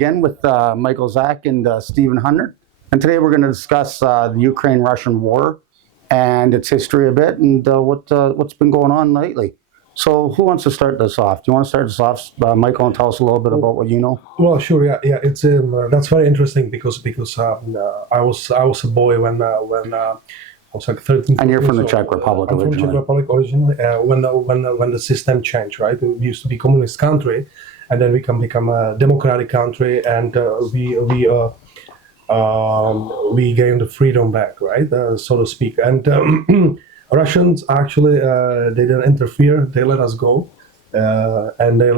again with Michael Zach and Stephen Hunter. And today we're going to discuss the Ukraine-Russian war and its history a bit and what's been going on lately. So who wants to start this off? Do you want to start this off, Michael, and tell us a little bit about what you know? Well, sure. Yeah. It's that's very interesting because I was a boy when I was like 13. And you're from the Czech Republic I'm originally. from Czech Republic originally. When the system changed, right? We used to be communist country, and then we can become a democratic country, and we gained the freedom back, right, so to speak. And Russians actually they didn't interfere; they let us go, and they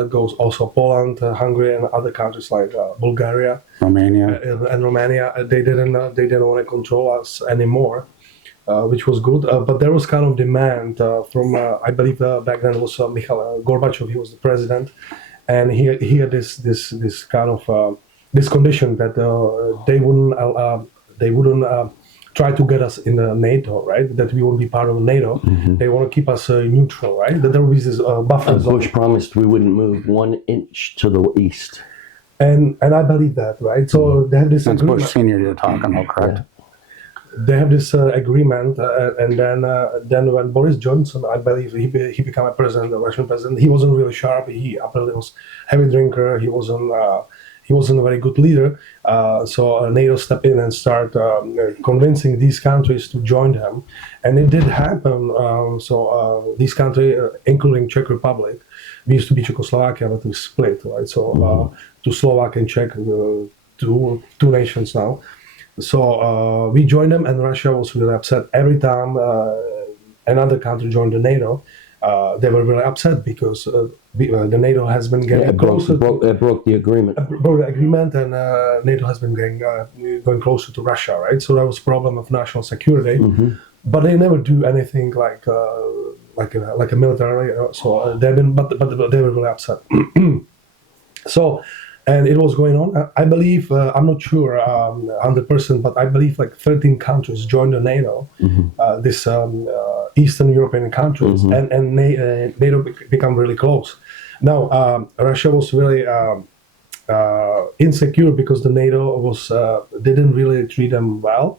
let go also Poland, Hungary, and other countries like Bulgaria, Romania, and Romania. They didn't want to control us anymore, which was good. But there was kind of demand from I believe back then it was Mikhail Gorbachev. He was the president, and he had this kind of this condition that they wouldn't try to get us in the NATO, right? That we won't be part of NATO. Mm-hmm. They want to keep us neutral, right? That there will be this buffer zone. Bush promised we wouldn't move 1 inch to the east. And I believe that, right? So they have this that's agreement. Bush Senior you're talking about, correct? They have this agreement, and then when Boris Johnson, I believe he became a president, a Russian president, he wasn't really sharp. He apparently was a heavy drinker. He wasn't a very good leader. So NATO stepped in and start convincing these countries to join them, and it did happen. So these countries, including Czech Republic, we used to be Czechoslovakia, but we split, right? So to Slovak and Czech, two nations now. So we joined them, and Russia was really upset. Every time another country joined the NATO, they were really upset because the NATO has been getting closer. It broke the agreement. Broke the agreement, and NATO has been going closer to Russia, right? So that was a problem of national security. Mm-hmm. But they never do anything like a military. So they've been, but they were really upset. So. And it was going on. I believe, I'm not sure 100%, but I believe like 13 countries joined the NATO, Mm-hmm. this Eastern European countries, Mm-hmm. and NATO become really close. Now, Russia was really insecure because the NATO didn't really treat them well,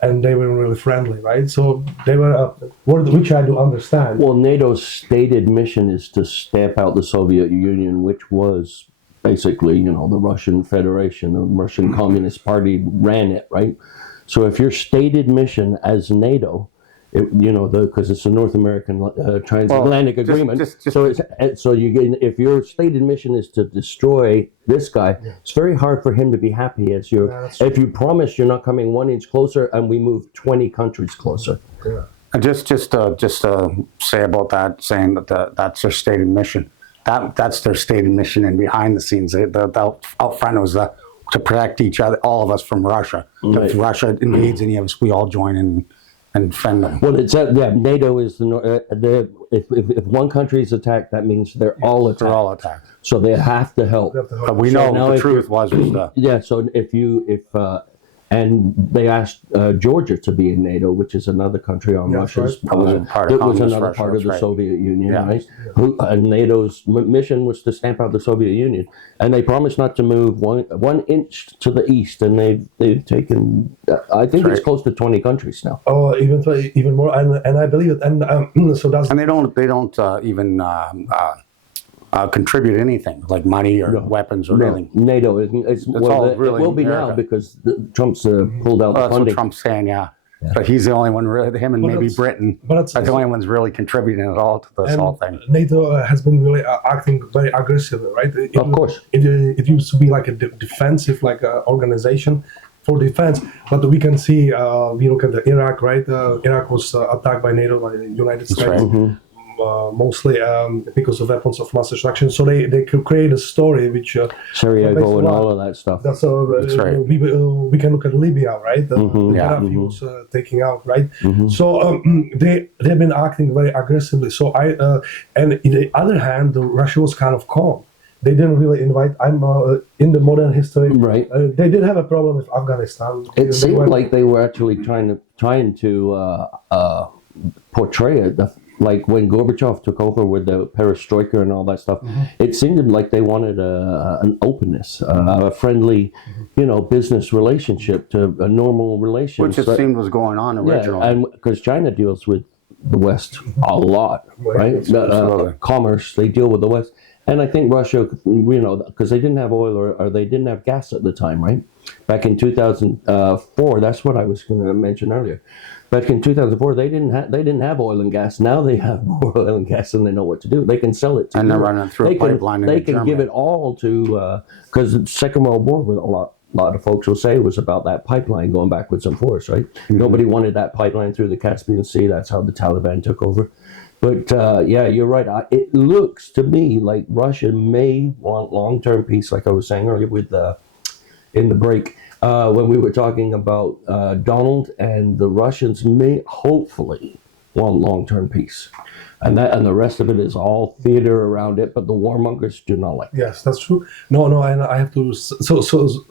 and they weren't really friendly, right? So they were, which I do understand. Well, NATO's stated mission is to stamp out the Soviet Union, which was basically, the Russian Federation, the Russian Communist Party ran it, right? So if your stated mission as NATO, because it's a North American transatlantic agreement, if your stated mission is to destroy this guy, it's very hard for him to be happy if you promise you're not coming 1 inch closer and we move 20 countries closer. Yeah. And just say about that, saying that that's their stated mission. That's their stated mission, and behind the scenes, out front was to protect each other, all of us from Russia. Right. If Russia invades any of us, we all join in and defend them. Well, NATO is if one country is attacked, that means they're all attacked. They're all attacked. So they have to help. But we know the truth was So and they asked Georgia to be in NATO, which is another country on Russia's. Right. It was another part of the Soviet Union, right? And NATO's mission was to stamp out the Soviet Union, and they promised not to move one inch to the east, and they've taken. I think it's close to 20 countries now. Oh, even more, and I believe it, and so that's. And they don't even contribute anything like money or weapons or anything. NATO isn't. It will be now because Trump's pulled out the That's funding. what Trump's saying, yeah. But he's the only one, him and maybe Britain, but are the only ones really contributing at all to this whole thing. NATO has been really acting very aggressively, right? Of course. It used to be like a defensive organization for defense, but we can see, we look at the Iraq, right? Iraq was attacked by NATO, by the United States. Right. Mm-hmm. Mostly because of weapons of mass destruction. So they could create a story which Sarajevo and all of that stuff. That's right. We can look at Libya, right? Gaddafi was taking out, right? So they've been acting very aggressively. So and on the other hand, Russia was kind of calm. They didn't really invite. In the modern history, right? They did have a problem with Afghanistan. It seemed like they were actually trying to portray it. like when Gorbachev took over with the perestroika and all that stuff, it seemed like they wanted an openness, a friendly, business relationship to a normal relationship. Which it seemed was going on originally. and because China deals with the West a lot, right? Absolutely. Commerce, they deal with the West. And I think Russia, because they didn't have oil or they didn't have gas at the time, right? Back in 2004, that's what I was going to mention earlier. Back in 2004, they didn't have oil and gas. Now they have more oil and gas, and they know what to do. They can sell it to And they're Europe. running through a They can- pipeline They into can give Germany. it all to because the Second World War, with a lot of folks will say, was about that pipeline going backwards and forwards, right? Nobody wanted that pipeline through the Caspian Sea. That's how the Taliban took over. But yeah, you're right. It looks to me like Russia may want long-term peace, like I was saying earlier with in the break when we were talking about Donald, and the Russians may hopefully want long-term peace, and the rest of it is all theater around it. But the warmongers do not like Yes, that's true. No, and I have to.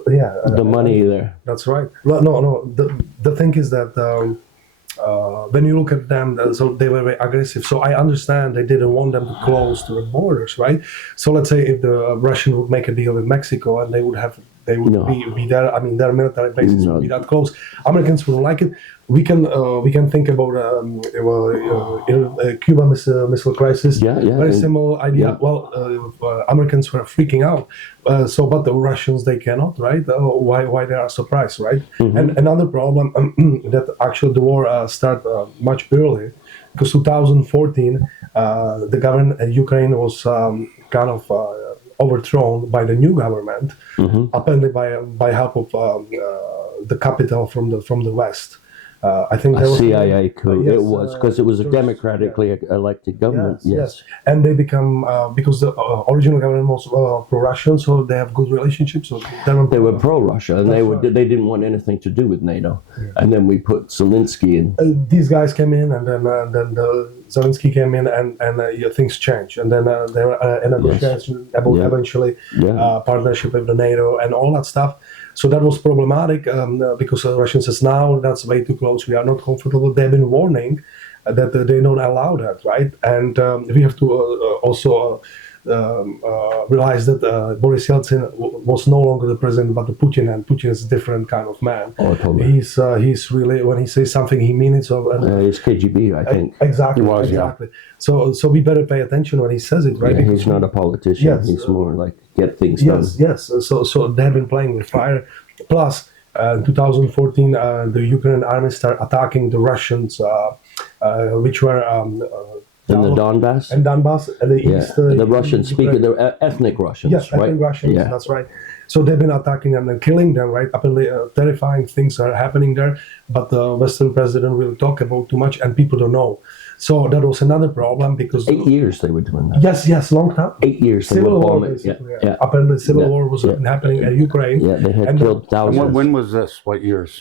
Yeah. the money there. That's right. Well, no. The thing is that when you look at them, so they were very aggressive. So I understand they didn't want them to close to the borders, right? So let's say if the Russian would make a deal with Mexico and they would No. be there. I mean, their military bases No. would be that close. Americans wouldn't like it. We can think about Cuban missile crisis. Yeah. Very similar idea. Yeah. Well, Americans were freaking out. But the Russians, they cannot, right? Why they are surprised, right? And another problem that actually the war started much earlier, because 2014, the government Ukraine was kind of overthrown by the new government, apparently by help of the capital from the West. I think there A was CIA coup. yes, It was because it was a there was- democratically elected government. Yes. And they become because the original government was pro-Russian, so they have good relationships. So They were pro-Russia, and That's they didn't want anything to do with NATO. And then we put Zelensky in. These guys came in, and then Zelensky came in, and things changed. And then there were a negotiation about Yeah. eventually Yeah. partnership with the NATO and all that stuff. So that was problematic because the Russians says now that's way too close. We are not comfortable. They've been warning that they don't allow that, right? And we have to also realize that Boris Yeltsin was no longer the president, but the Putin, and Putin is a different kind of man. Oh, totally. He's really, when he says something, he means it. So It's KGB, I think. exactly, He was, yeah. exactly. So we better pay attention when he says it, right? Yeah, Because he's not a politician. Yes. He's more like get things done. Yes. So they've been playing with fire. Plus, in 2014, the Ukrainian army started attacking the Russians, which were In the Donbass? and Donbass, and the Yeah. east. The Russian speaker, the ethnic Russians, Yes, right? ethnic Russians. Yeah. That's right. So they've been attacking them and killing them, right? Apparently, terrifying things are happening there, but the Western president will talk about too much, and people don't know. So that was another problem because 8 years they were doing that. yes, long time. 8 years they Civil were war, bombing. Yeah, basically. yeah. Apparently, civil Yeah, war was yeah. happening in Ukraine. Yeah, they had And killed And thousands. when was this? What years?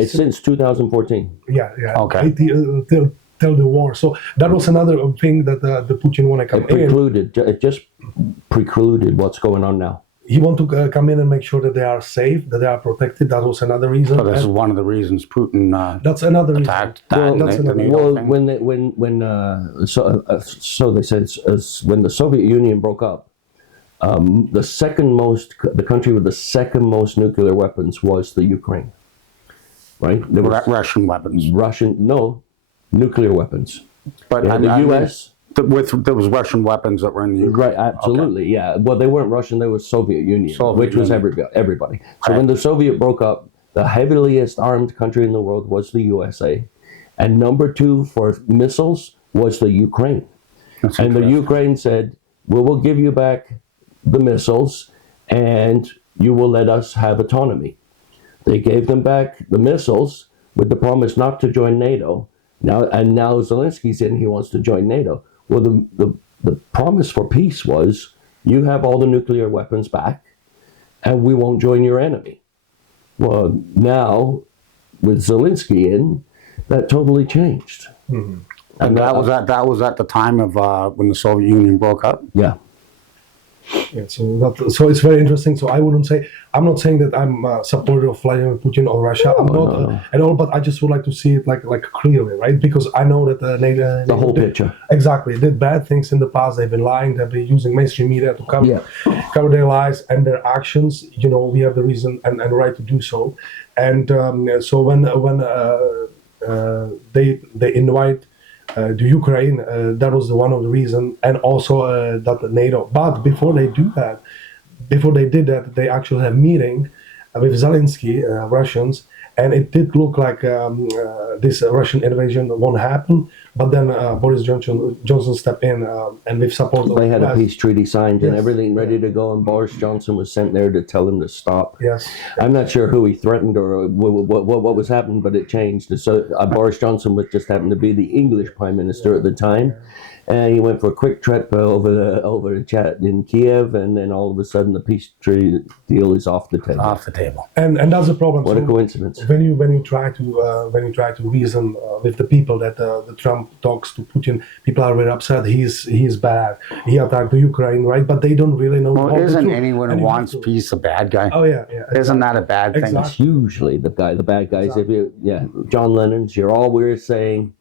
It's since 2014. Yeah. Okay. Till the war. So that was another thing that the Putin want to come in. It just precluded what's going on now. He want to come in and make sure that they are safe, that they are protected. That was another reason. So this is And one of the reasons Putin that's another reason. attacked Well, that that's the another- NATO Well, thing. so they said when the Soviet Union broke up, the country with the second most nuclear weapons was the Ukraine. Right? There was Russian weapons. nuclear weapons. But Yeah, the U.S. there was Russian weapons that were in the Ukraine. Right, absolutely, yeah. Well, they weren't Russian; they were Soviet Union, Soviet which was Union. everybody. So Right. when the Soviet broke up, the heaviest armed country in the world was the USA, and number 2 for missiles was the Ukraine. That's And the interesting. Ukraine said, "We will give you back the missiles, and you will let us have autonomy." They gave them back the missiles with the promise not to join NATO. Now Zelensky's in; he wants to join NATO. Well, the promise for peace was, you have all the nuclear weapons back, and we won't join your enemy. Well, now with Zelensky in, that totally changed. And that was at the time of when the Soviet Union broke up. Yeah. Yeah, so it's very interesting. So I'm not saying that I'm a supporter of Vladimir Putin or Russia. I'm not at all. But I just would like to see it like clearly, right? Because I know that The whole picture. exactly did bad things in the past. They've been lying. They've been using mainstream media to cover their lies and their actions. You know, we have the reason and right to do so. And so when they invite the Ukraine, that was one of the reason, and also that the NATO. But before they did that, they actually have meeting with Zelensky, Russians, and it did look like this Russian invasion won't happen. But then Boris Johnson stepped in and with support. They had a peace treaty signed and Yes. everything ready to go, and Boris Johnson was sent there to tell him to stop. Yes. I'm not sure who he threatened or what was happening, but it changed. So Boris Johnson was just happened to be the English Prime Minister at the time, and he went for a quick trip over the chat in Kiev, and then all of a sudden the peace treaty deal is off the table. Off the table. And that's the problem. What a So coincidence! when you try to reason with the people that the Trump talks to Putin, people are very upset. He's bad. He attacked the Ukraine, right? But they don't really know. Well, all the isn't truth. anyone who And you wants have to- peace a bad guy? Oh yeah. Isn't that a bad thing? Exactly. It's usually the bad guys. If you, John Lennon's, you're all we're saying,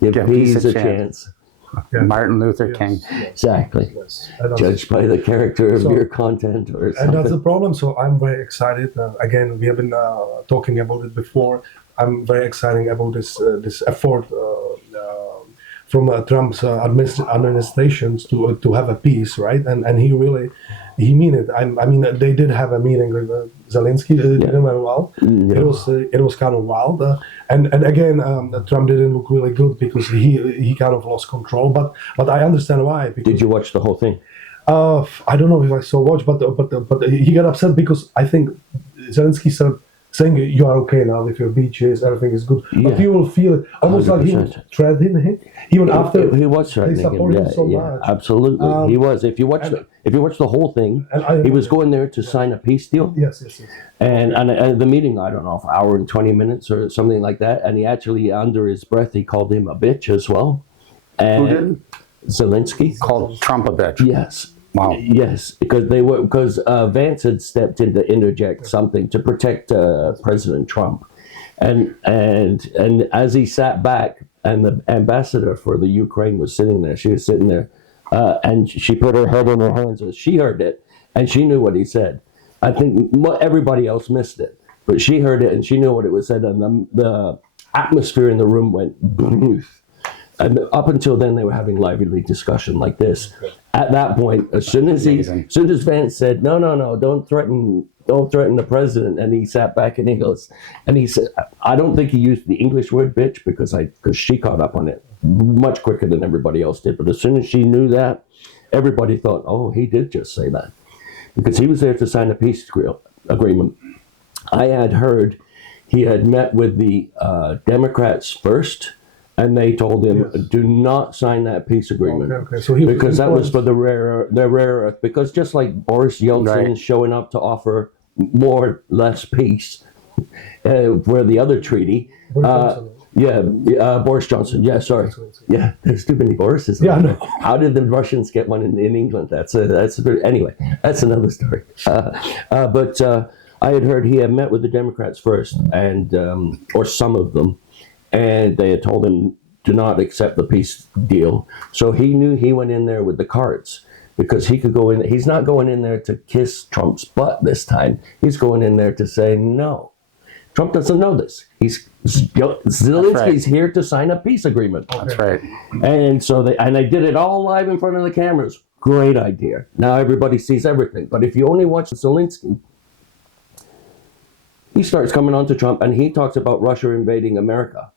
give peace a chance. Yeah. Martin Luther King. Exactly. Yes. And that's- Judged by the character of So- your content or And that's the something. problem. So I'm very excited. Again, we have been talking about it before. I'm very excited about this effort from Trump's administrations to have a peace, right? And he mean it. I mean, they did have a meeting with Zelensky. It didn't very well. It was kind of wild. And again, Trump didn't look really good because he kind of lost control. But I understand why. Because, Did you watch the whole thing? I don't know if I saw watch, but he got upset because I think Zelensky said saying you are okay now with your beaches, everything is good. But you will feel it almost like he was 100%. threatening him even after He was threatening they him. supported him so Yeah, much. absolutely. He was. If you watch the whole thing, And he was going there to sign a peace deal. Yes. And the meeting, I don't know, an hour and 20 minutes or something like that. And he actually, under his breath, he called him a bitch as well. And Who did? Zelensky. Called Trump a bitch. Yes. Wow. Yes, because Vance had stepped in to interject something to protect President Trump, and as he sat back, and the ambassador for the Ukraine was sitting there. She was sitting there, and she put her head in her hands. And she heard it, and she knew what he said. I think everybody else missed it, but she heard it and she knew what it was said, and the atmosphere in the room went boof. And up until then, they were having lively discussion like this. At that point, as soon as Vance said, "No, don't threaten the president," and he sat back and he said, "I don't think he used the English word bitch because she caught up on it much quicker than everybody else did. But as soon as she knew that, everybody thought, oh, he did just say that because he was there to sign a peace agreement. I had heard he had met with the Democrats first." And they told him, "Do not sign that peace agreement." Okay. So because that was for the rare earth. Because just like Boris Yeltsin showing up to offer more or less peace for the other treaty. Boris Johnson. Yeah, sorry. Yeah, there's too many Borises. Yeah, I know. How did the Russians get one in England? Anyway, that's another story. But I had heard he had met with the Democrats first, and or some of them. And they had told him, do not accept the peace deal. So he knew he went in there with the cards because he could go in. He's not going in there to kiss Trump's butt this time. He's going in there to say, no, Trump doesn't know this. Zelensky's here to sign a peace agreement. That's right. And so they did it all live in front of the cameras. Great idea. Now everybody sees everything. But if you only watch Zelensky, he starts coming on to Trump and he talks about Russia invading America.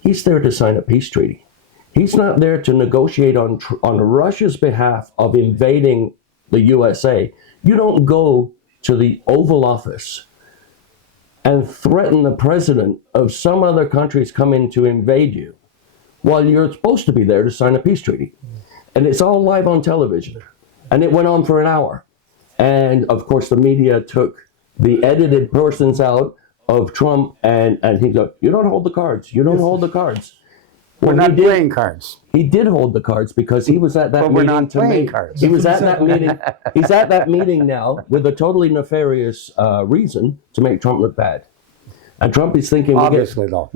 He's there to sign a peace treaty. He's not there to negotiate on Russia's behalf of invading the USA. You don't go to the Oval Office and threaten the president of some other countries coming to invade you while you're supposed to be there to sign a peace treaty. And it's all live on television. And it went on for an hour. And of course the media took the edited portions out of Trump, and he goes, "You don't hold the cards. You don't hold the cards." We're Well, not he did- playing cards. He did hold the cards because he was at that But we're meeting not to playing make. cards. He was at that meeting. He's at that meeting now with a totally nefarious reason to make Trump look bad. And Trump is thinking. Obviously, though.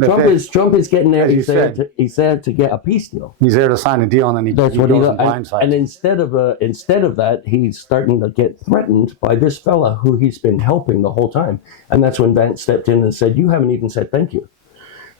Trump is getting there. As you He's there to get a peace deal. He's there to sign a deal, and then he That's what goes he and blindsides. and instead of that, he's starting to get threatened by this fella who he's been helping the whole time. And that's when Vance stepped in and said, "You haven't even said thank you."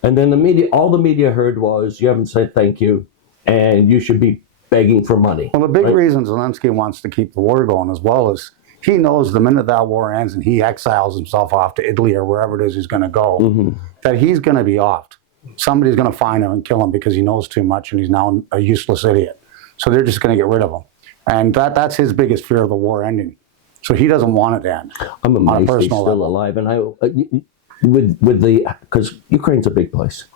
And then all the media heard was, "You haven't said thank you, and you should be begging for money." Well, the big right? reason Zelensky wants to keep the war going as well is he knows the minute that war ends and he exiles himself off to Italy or wherever it is he's going to go, Mm-hmm. that he's going to be offed. Somebody's going to find him and kill him because he knows too much and he's now a useless idiot. So they're just going to get rid of him. And that's his biggest fear of the war ending. So he doesn't want it to end. I'm on a amazed he's personal still level. alive, and because Ukraine's a big place.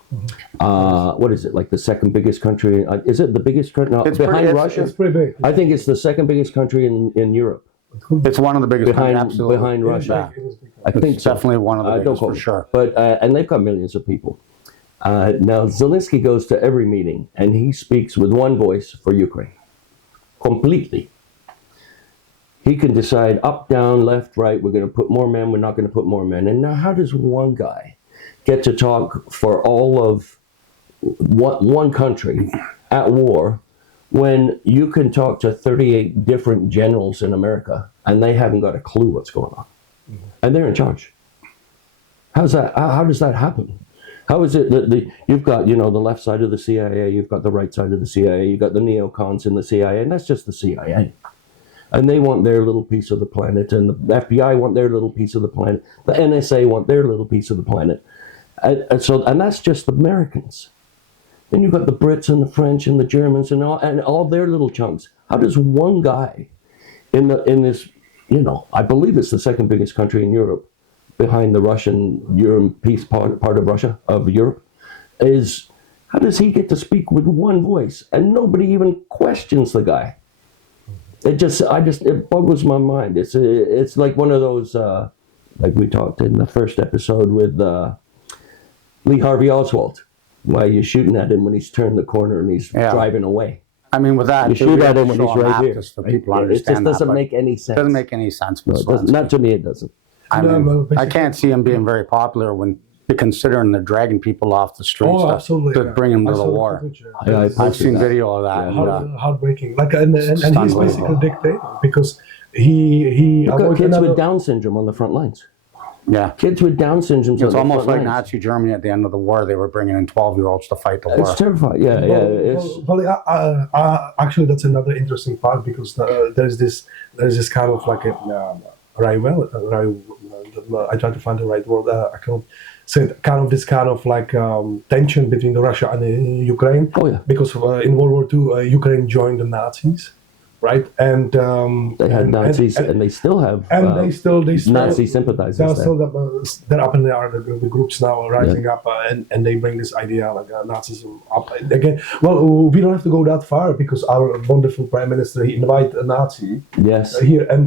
What is it, like the second biggest country? Is it the biggest country? No, It's behind pretty- Russia. It's pretty big. I think it's the second biggest country in Europe, It's one of the biggest countries, behind absolutely. behind Russia. It is big. I think It's so. definitely one of the Don't biggest quote for me. sure. But and they've got millions of people. Now Zelensky goes to every meeting and he speaks with one voice for Ukraine, completely. He can decide up, down, left, right. We're going to put more men. We're not going to put more men. And now, how does one guy get to talk for all of one country at war when you can talk to 38 different generals in America and they haven't got a clue what's going on, and they're in charge? How's that? How does that happen? How is it that you've got the left side of the CIA, you've got the right side of the CIA, you've got the neocons in the CIA, and that's just the CIA. And they want their little piece of the planet, and the FBI want their little piece of the planet. The NSA want their little piece of the planet, and that's just the Americans. Then you've got the Brits and the French and the Germans and all their little chunks. How does one guy in this, I believe it's the second biggest country in Europe, behind the Russian peace part of Russia of Europe, how does he get to speak with one voice and nobody even questions the guy? It boggles my mind. It's like one of those, like we talked in the first episode with Lee Harvey Oswald. Why are you shooting at him when he's turned the corner and he's Yeah. driving away? I mean, with that, You they shoot really at him when show he's a right map here. just so right? people It understand just doesn't that, but make any sense. it doesn't make any sense. No, with it doesn't. Zelensky. Not to me, it doesn't. I No, mean, well, I basically- can't see him being very popular when you're considering they're dragging people off the streets Oh, absolutely. to yeah. bring him I to the saw war. footage, Yeah, I I've posted seen that. video of that. Yeah. and, Heartbreaking. And he's unbelievable. basically a dictator because he You've got avoided kids another- with Down syndrome on the front lines. yeah. Kids with Down syndrome. It's almost like Nazi Germany at the end of the war. They were bringing in 12-year-olds to fight the war. It's terrifying. Yeah, It's Actually, that's another interesting part because there's this kind of like a I try to find the right word. I can't say it, kind of like tension between the Russia and Ukraine. Oh, yeah. Because in World War II, Ukraine joined the Nazis, right? And they had Nazis, and they still have. they still Nazi sympathizers They're there. still they're up in the air. The groups now are rising up, and they bring this idea like Nazism up again. Well, we don't have to go that far because our wonderful prime minister he invited a Nazi Yes. here, and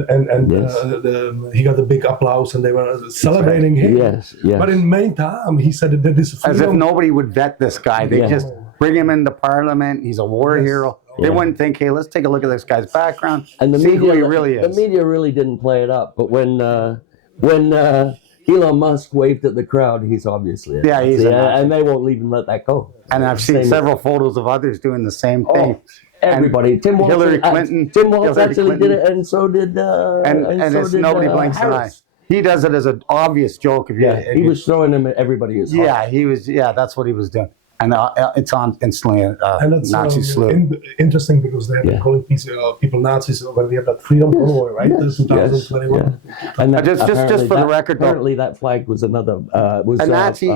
Yes. he got a big applause, and they were celebrating him. Yes. Yes. But in the meantime, he said that this As if freedom. nobody would vet this guy. They Yeah. just bring him into parliament. He's a war hero. They Yeah. wouldn't think, hey, let's take a look at this guy's background, And the see media, who he really is. the media really didn't play it up. But when Elon Musk waved at the crowd, he's obviously a Yeah, he's Nazi, a Nazi. and they won't even let that go. And I've seen Same- several photos of others doing the same thing. Oh, everybody. Tim Walz, Hillary Clinton- Tim Walz Hillary actually Clinton. did it, and so did. And so it's did, nobody blinks an eye. Harris. He does it as an obvious joke. If you, Yeah, if he you- was throwing them at everybody. As Yeah, he was. Yeah, that's what he was doing. And it's on instantly And it's Nazi salute. interesting because they have been Yeah. calling people Nazis when we have that freedom convoy, right? Yes, 2021. yes, And that, Just for apparently the that- record, though. apparently that flag was another was A Nazi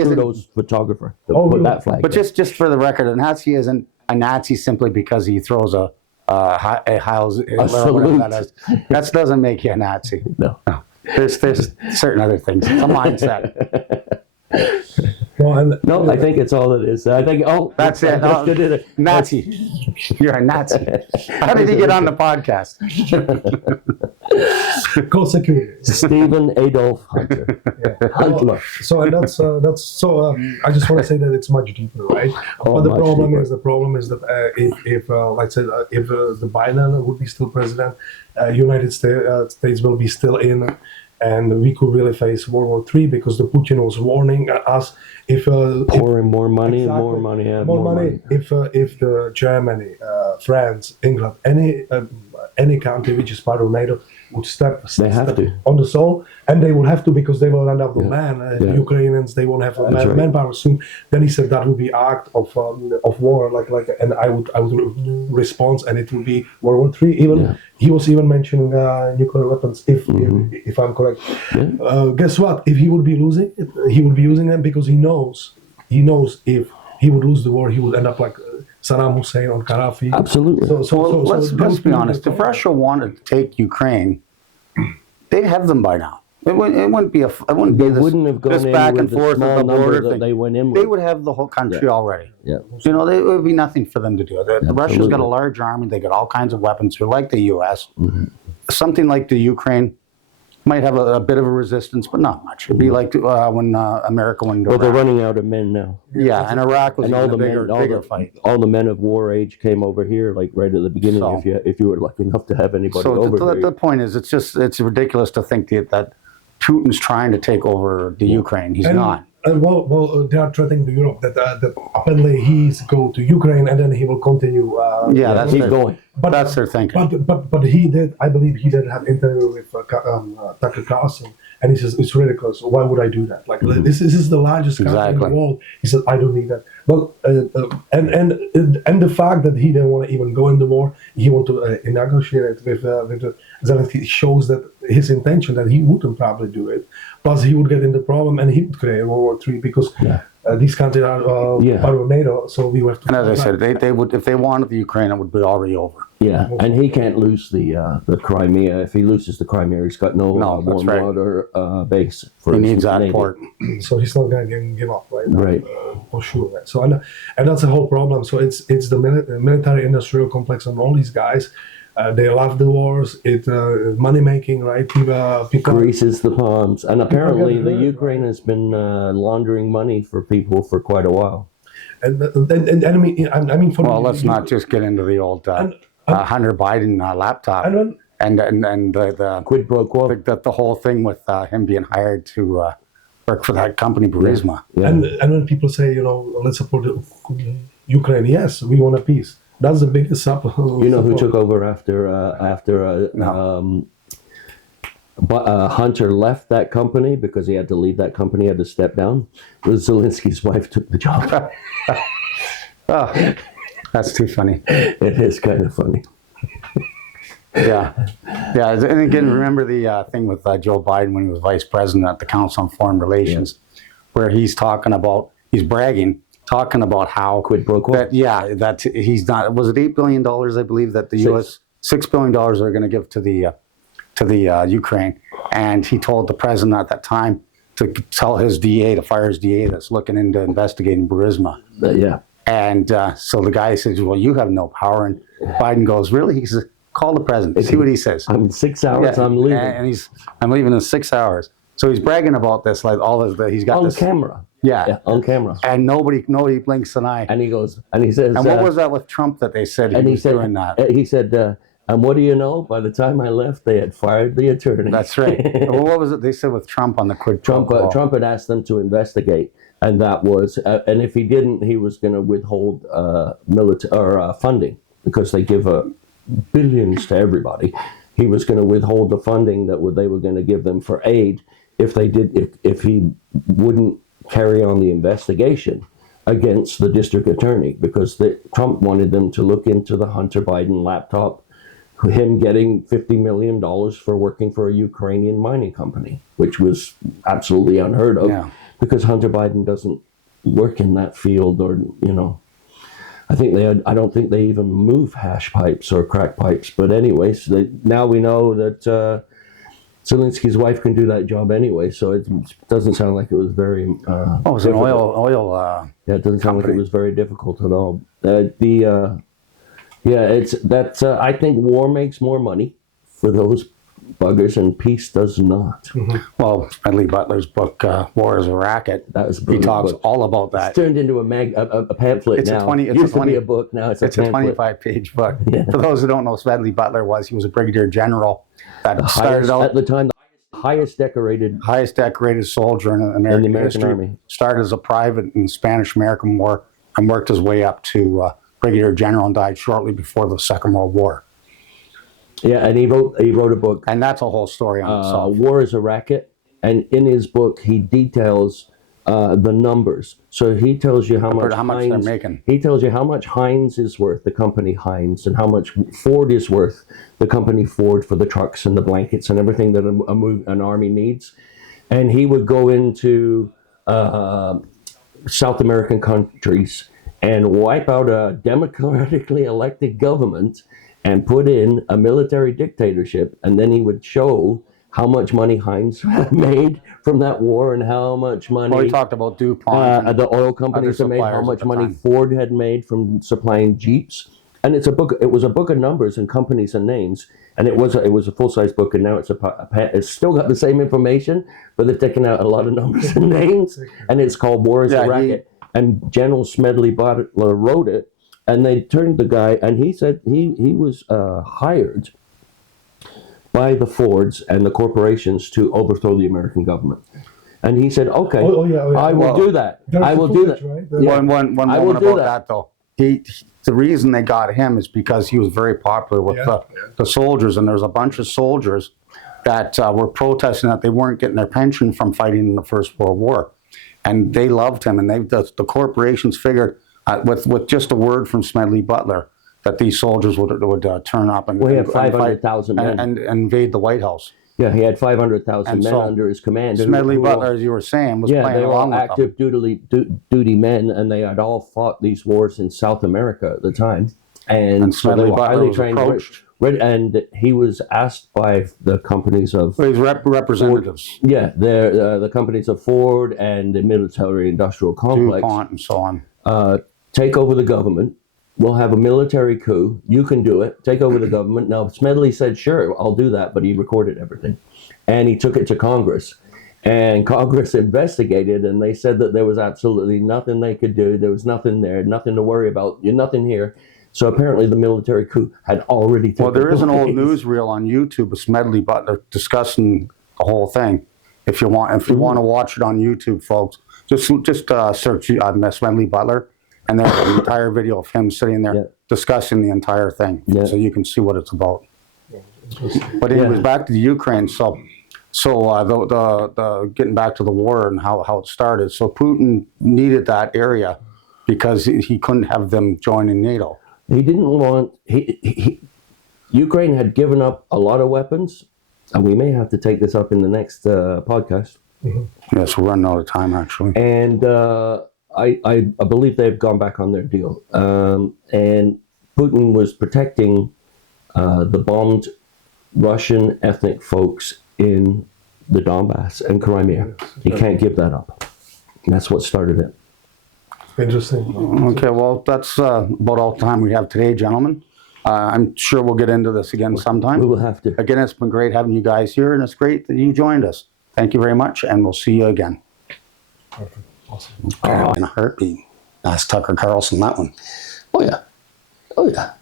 isn't- Trudeau's photographer that Oh, put really? that flag. But there. just for the record, a Nazi isn't a Nazi simply because he throws a Heil Hitler or whatever salute. that is. That doesn't make you a Nazi. no. There's certain other things. It's a mindset. No, and No, I think it's all it is. I think. Oh, That's it. I just did it. Nazi. You're a Nazi. How did he get on the podcast? code security. Stephen Adolf Hunter. Huntler. So and that's so. I just want to say that it's much deeper, right? Oh, but the much problem is that if like I said, if the Biden would be still president, United States will be still in, and we could really face World War III because the Putin was warning us if Pouring more money, Exactly. more money, yeah, more money. If the Germany, France, England, any country which is part of NATO would step have to. on the soul, and they will have to because they will run out of man. Yeah. Ukrainians, they won't have That's right. manpower soon. Then he said that would be act of war, and I would respond, and it would be World War III. Even Yeah. he was even mentioning nuclear weapons. If I'm correct, guess what? If he would be losing, he would be using them because he knows if he would lose the war, he would end up like Saddam Hussein or Gaddafi. Absolutely. Well, let's be honest. If Russia wanted to take Ukraine, they'd have them by now. It wouldn't be They this, wouldn't have gone this in back with and the forth small of the number border that thing. they went in They with. would have the whole country already. Yeah. You know, it would be nothing for them to do. Russia's got a Absolutely. large army. They got all kinds of weapons. They're like the U.S. Mm-hmm. Something like the Ukraine might have a bit of a resistance, but not much. It'd be like when America went into Well, they're Iraq. running out of men now. Yeah, and Iraq was And even all a the bigger, men, bigger fight. all the men of war age came over here, like right at the beginning. So- If you were lucky enough to have anybody So over the here. point is, it's ridiculous to think that Putin's trying to take over the Ukraine. He's not. They are threatening to Europe that apparently he's go to Ukraine and then he will continue. Yeah, that's He's their, going. that's their thinking. But he did. I believe he did have interview with Tucker Carlson, and he says it's ridiculous. Why would I do that? Like this is the largest country in Exactly. the world. He said I don't need that. Well, and the fact that he didn't want to even go in the war, he want to negotiate it with Zelensky shows that his intention that he wouldn't probably do it. Plus, he would get in the problem and he would create World War III because these countries are part of NATO. So we have to. And as I said, they would, if they wanted the Ukraine, it would be already over. Yeah, and he can't lose the Crimea. If he loses the Crimea, he's got no, No, that's warm right. water base. For He his needs that Navy. port. So he's not going to give up, right? Right. For sure. Right? So and that's the whole problem. So it's the military industrial complex and all these guys. They love the wars. It's money making, right? People Greases the palms, and apparently get the hurt, Ukraine has been laundering money for people for quite a while. and I mean for Well, let's not just get into the old Hunter Biden laptop and and the Quid pro quo. the whole thing with him being hired to work for that company, Burisma. Yeah. and when people say, let's support Ukraine, yes, we want a peace. That's the biggest support. You know who took over after Hunter left that company because he had to leave that company, had to step down? Was Zelensky's wife took the job. Oh, that's too funny. It is kind of funny. Yeah. And again, remember the thing with Joe Biden when he was vice president at the Council on Foreign Relations, where he's bragging, talking about how Quid pro quo. that he's not. Was it $8 billion? I believe that the U.S. $6 billion are going to give to the Ukraine, and he told the president at that time to tell his DA to fire his DA that's looking into investigating Burisma. Yeah. And so the guy says, "Well, you have no power." And Biden goes, "Really?" He says, "Call the president. See what he says." I'm in 6 hours. Yeah, I'm leaving. and I'm leaving in 6 hours. So he's bragging about this, like all of the he's got on this. camera. Yeah. Yeah, on camera. And nobody blinks an eye. And he goes, and he says, And what was that with Trump that they said and he he was said, doing that? He said, and what do you know? By the time I left, they had fired the attorney. That's right. Well, what was it they said with Trump on the quid pro quo? Trump had asked them to investigate, and that was, and if he didn't, he was going to withhold funding because they give billions to everybody. He was going to withhold the funding that they were going to give them for aid if he wouldn't carry on the investigation against the district attorney, because Trump wanted them to look into the Hunter Biden laptop, him getting $50 million for working for a Ukrainian mining company, which was absolutely unheard of, because Hunter Biden doesn't work in that field, or I don't think they even move hash pipes or crack pipes. But anyways, now we know that Zelensky's wife can do that job anyway, so it doesn't sound like it was very. Oh, it was an difficult. oil. Yeah, it doesn't sound like it company. was very difficult at all. It's that I think war makes more money for those buggers, and peace does not. Well, Smedley Butler's book, War is a Racket, That was a he brilliant talks book. all about It's that. turned into a pamphlet It's a now. 20 It it's a used to 20 be a book. Now it's a It's a pamphlet. 25-page book. Yeah. For those who don't know, Smedley Butler he was a brigadier general that started Highest, out at the time, the highest decorated. highest decorated soldier in American, American history. Army. Started as a private in the Spanish-American War and worked his way up to brigadier general and died shortly before the Second World War. Yeah, and he wrote a book. And that's a whole story on itself. War is a Racket, and in his book he details the numbers. So he tells you how much they're Heinz, making. He tells you how much Heinz is worth, the company Heinz, and how much Ford is worth, the company Ford, for the trucks and the blankets and everything that an army needs. And he would go into South American countries and wipe out a democratically elected government and put in a military dictatorship, and then he would show how much money Heinz made from that war and how much money Well, we talked about DuPont. and the oil companies other had made, how suppliers much at the money time. Ford had made from supplying Jeeps. And it's a book. It was a book of numbers and companies and names, and it was a full size book. And now it's still got the same information, but they've taken out a lot of numbers and names. And it's called War is Yeah, a Racket. And General Smedley Butler wrote it, and they turned the guy, and he said he was hired by the Fords and the corporations to overthrow the American government. And he said, "Okay, Oh, yeah. I will Well, do that. There's I the will do footage, that." right? Yeah. One I will moment do about that. that though. The reason they got him is because he was very popular with Yeah, the soldiers, and there's a bunch of soldiers that were protesting that they weren't getting their pension from fighting in the First World War, and they loved him, and the corporations figured with just a word from Smedley Butler that these soldiers would turn up and, Well, he had and fight 500,000 men. and invade the White House. Yeah, he had 500,000 And men so, under his command. who- Smedley who all- Butler, as you were saying, was Yeah, playing they were all along with them. active duty men, and they had all fought these wars in South America at the time. And so Smedley they were Butler highly was trained. approached. And he was asked by the companies of These representatives, the companies of Ford and the military-industrial complex, DuPont and so on. take over the government. We'll have a military coup. You can do it. Take over the government. Now, Smedley said, "Sure, I'll do that," but he recorded everything, and he took it to Congress. And Congress investigated, and they said that there was absolutely nothing they could do. There was nothing there, nothing to worry about. You're nothing here. So apparently, the military coup had already taken Well, there is an old place. newsreel on YouTube of Smedley Butler discussing the whole thing. If you want to watch it on YouTube, folks, just search Smedley Butler, and there's an entire video of him sitting there Yeah. discussing the entire thing, Yeah. so you can see what it's about. But anyways, back to the Ukraine. So the getting back to the war and how it started. So Putin needed that area because he couldn't have them joining NATO. He didn't want. Ukraine had given up a lot of weapons, and we may have to take this up in the next podcast. Yes, we're running out of time actually. And I believe they've gone back on their deal. And Putin was protecting the bombed Russian ethnic folks in the Donbass and Crimea. He can't give that up. And that's what started it. Interesting. Okay, well, that's about all the time we have today, gentlemen. I'm sure we'll get into this again We sometime. will have to. Again, it's been great having you guys here, and it's great that you joined us. Thank you very much, and we'll see you again. Perfect. Awesome. In a heartbeat. Ask Tucker Carlson that one. Oh yeah, oh yeah.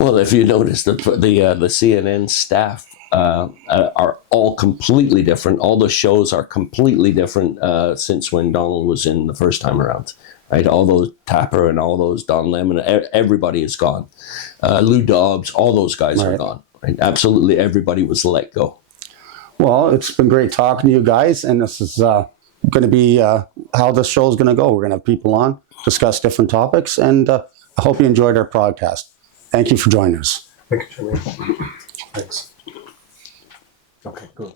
Well, if you notice, the CNN staff are all completely different. All the shows are completely different since when Donald was in the first time around. Right, all those Tapper and all those Don Lemon, everybody is gone. Lou Dobbs, all those guys are Right. gone. Right, absolutely everybody was let go. Well, it's been great talking to you guys, and this is going to be how the show is going to go. We're going to have people on, discuss different topics, and I hope you enjoyed our podcast. Thank you for joining us. Thank you, Jimmy. Thanks. Okay, good.